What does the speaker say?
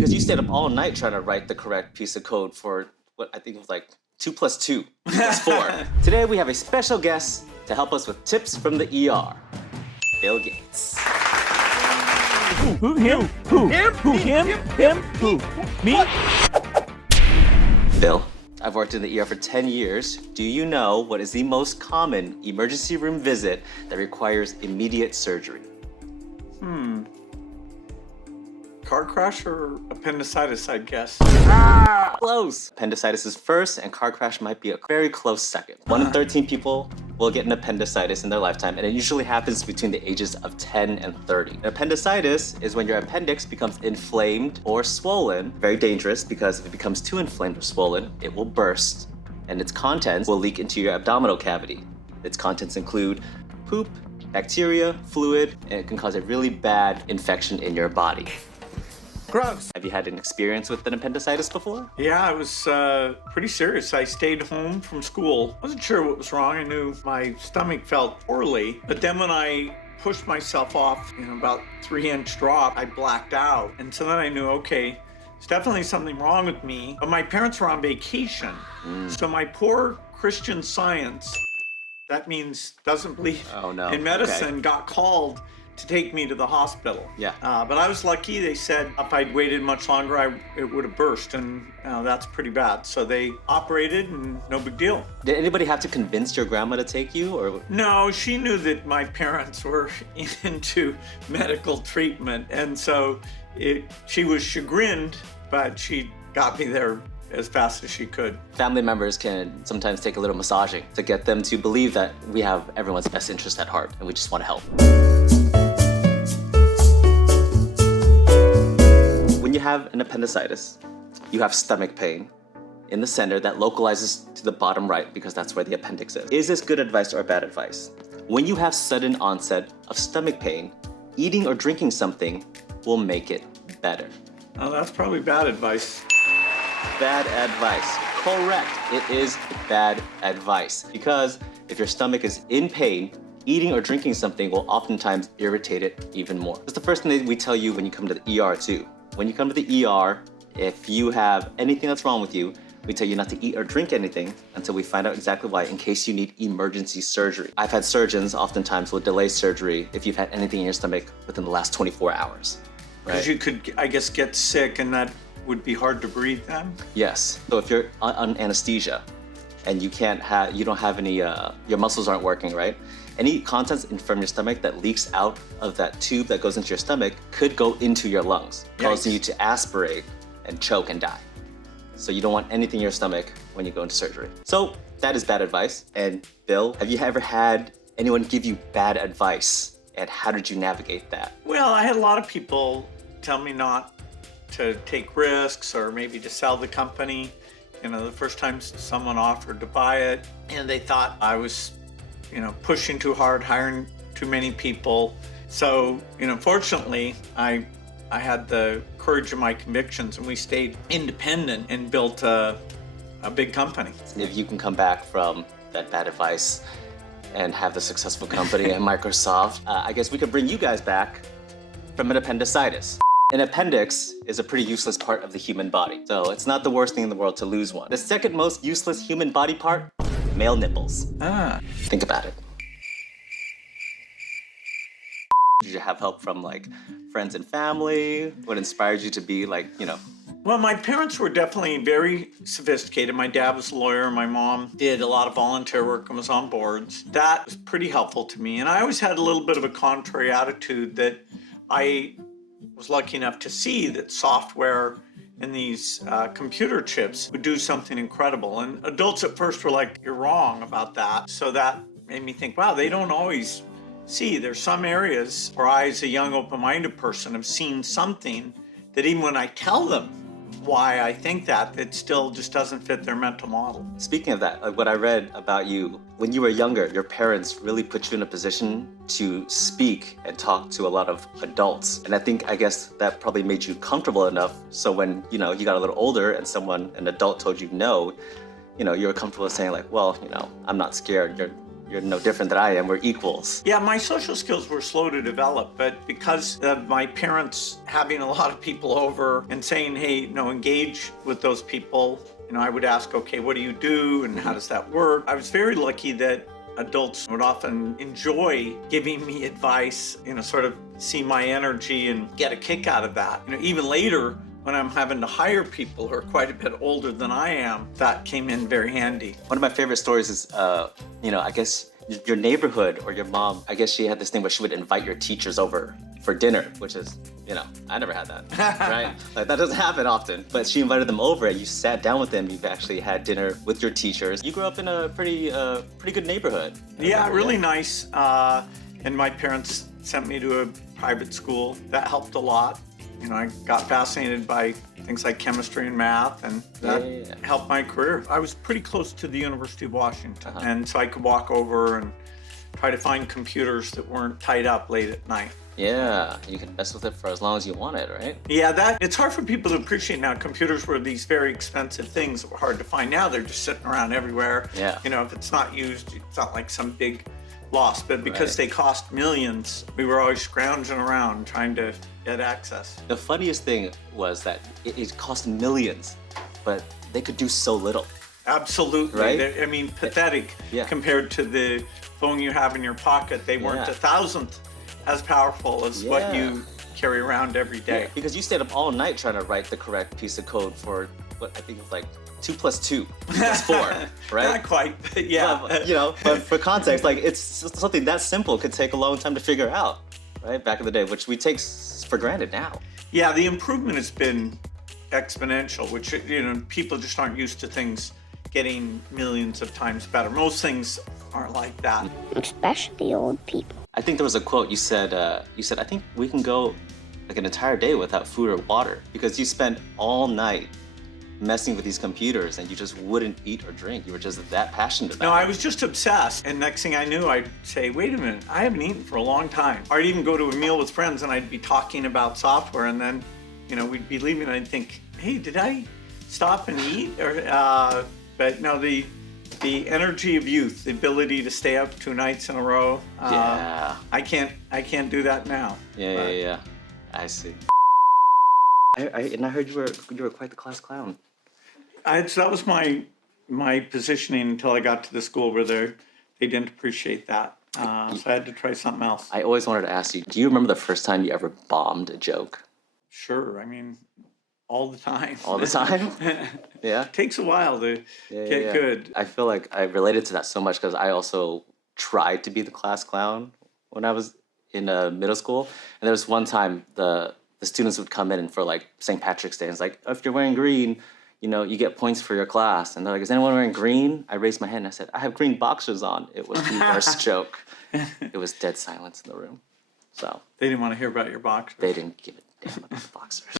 Because you stayed up all night trying to write the correct piece of code for what I think was like 2 plus 2 plus 4. Today we have a special guest to help us with tips from the ER. Bill Gates. Who? Him? Who? Him? Who? Him? Him? Who? Me? Bill, I've worked in the ER for 10 years. Do you know what is the most common emergency room visit that requires immediate surgery? Car crash or appendicitis, I'd guess. Close. Appendicitis is first, and car crash might be a very close second. 1 in 13 people will get an appendicitis in their lifetime, and it usually happens between the ages of 10 and 30. Appendicitis is when your appendix becomes inflamed or swollen. Very dangerous, because if it becomes too inflamed or swollen, it will burst, and its contents will leak into your abdominal cavity. Its contents include poop, bacteria, fluid, and it can cause a really bad infection in your body. Gross. Have you had an experience with an appendicitis before? Yeah, it was pretty serious. I stayed home from school. Wasn't sure what was wrong. I knew my stomach felt poorly, but then when I pushed myself off, about 3-inch drop, I blacked out. And so then I knew, okay, there's definitely something wrong with me. But my parents were on vacation. So my poor Christian Science, that means doesn't believe in medicine, got called to take me to the hospital. Yeah. But I was lucky. They said if I'd waited much longer, it would have burst, and that's pretty bad. So they operated, and no big deal. Did anybody have to convince your grandma to take you, or? No, she knew that my parents were into medical treatment, and so she was chagrined, but she got me there as fast as she could. Family members can sometimes take a little massaging to get them to believe that we have everyone's best interest at heart, and we just want to help. When you have an appendicitis, you have stomach pain in the center that localizes to the bottom right because that's where the appendix is. Is this good advice or bad advice? When you have sudden onset of stomach pain, eating or drinking something will make it better. Oh, that's probably bad advice. Bad advice. Correct. It is bad advice because if your stomach is in pain, eating or drinking something will oftentimes irritate it even more. That's the first thing that we tell you when you come to the ER too. When you come to the ER, if you have anything that's wrong with you, we tell you not to eat or drink anything until we find out exactly why, in case you need emergency surgery. I've had surgeons oftentimes will delay surgery if you've had anything in your stomach within the last 24 hours. Because you could, I guess, get sick, and that would be hard to breathe then? Yes. So if you're on anesthesia and you don't have any, your muscles aren't working, right? Any contents from your stomach that leaks out of that tube that goes into your stomach could go into your lungs, causing you to aspirate and choke and die. So you don't want anything in your stomach when you go into surgery. So that is bad advice. And Bill, have you ever had anyone give you bad advice? And how did you navigate that? Well, I had a lot of people tell me not to take risks or maybe to sell the company. The first time someone offered to buy it, and they thought I was pushing too hard, hiring too many people. So, fortunately, I had the courage of my convictions, and we stayed independent and built a big company. If you can come back from that bad advice and have the successful company at Microsoft, I guess we could bring you guys back from an appendicitis. An appendix is a pretty useless part of the human body, so it's not the worst thing in the world to lose one. The second most useless human body part, male nipples. Think about it. Did you have help from friends and family? What inspired you to be Well, my parents were definitely very sophisticated. My dad was a lawyer. My mom did a lot of volunteer work and was on boards. That was pretty helpful to me. And I always had a little bit of a contrary attitude that I was lucky enough to see that software and these computer chips would do something incredible. And adults at first were like, you're wrong about that. So that made me think, wow, they don't always see. There's some areas where I, as a young, open-minded person, have seen something that even when I tell them why I think that, it still just doesn't fit their mental model. Speaking of that, what I read about you, when you were younger, your parents really put you in a position to speak and talk to a lot of adults. And I guess that probably made you comfortable enough so when, you got a little older and an adult told you no, you were comfortable saying well, I'm not scared. you're no different than I am. We're equals. Yeah, my social skills were slow to develop, but because of my parents having a lot of people over and saying, hey, engage with those people, I would ask, okay, what do you do and how does that work? I was very lucky that adults would often enjoy giving me advice, sort of see my energy and get a kick out of that. Even later, when I'm having to hire people who are quite a bit older than I am, that came in very handy. One of my favorite stories is, I guess your neighborhood or your mom, I guess she had this thing where she would invite your teachers over for dinner, which is, I never had that, right? Like that doesn't happen often, but she invited them over and you sat down with them. You've actually had dinner with your teachers. You grew up in a pretty good neighborhood. Yeah, really nice. And my parents sent me to a private school. That helped a lot. I got fascinated by things like chemistry and math, and that helped my career. I was pretty close to the University of Washington, and so I could walk over and try to find computers that weren't tied up late at night. Yeah, you can mess with it for as long as you want it, right? Yeah, it's hard for people to appreciate now. Computers were these very expensive things that were hard to find. Now they're just sitting around everywhere. Yeah. If it's not used, it's not like some big loss, but because they cost millions, we were always scrounging around trying to get access. The funniest thing was that it cost millions, but they could do so little. Absolutely. Right? Pathetic compared to the phone you have in your pocket. They weren't a thousandth as powerful as what you carry around every day. Yeah, because you stayed up all night trying to write the correct piece of code for what I think it was like 2 + 2 = 4, right? Not quite, but yeah. But for context, like it's something that simple could take a long time to figure out, right? Back in the day, which we take for granted now. Yeah, the improvement has been exponential, which, people just aren't used to things getting millions of times better. Most things aren't like that. Especially old people. I think there was a quote you said, I think we can go like an entire day without food or water because you spent all night messing with these computers and you just wouldn't eat or drink. You were just that passionate about it. No, I was just obsessed. And next thing I knew, I'd say, wait a minute, I haven't eaten for a long time. Or I'd even go to a meal with friends and I'd be talking about software and then, we'd be leaving and I'd think, hey, did I stop and eat? But no, the energy of youth, the ability to stay up 2 nights in a row. I can't do that now. Yeah. I see. And I heard you were quite the class clown. So that was my positioning until I got to the school where they didn't appreciate that. So I had to try something else. I always wanted to ask you, do you remember the first time you ever bombed a joke? Sure. All the time. All the time? Yeah? It takes a while to get good. I feel like I related to that so much because I also tried to be the class clown when I was in middle school. And there was one time the students would come in for like St. Patrick's Day. And it's like, if you're wearing green, you get points for your class. And they're like, is anyone wearing green? I raised my hand and I said, I have green boxers on. It was the worst joke. It was dead silence in the room. So they didn't want to hear about your boxers. They didn't give a damn about the boxers.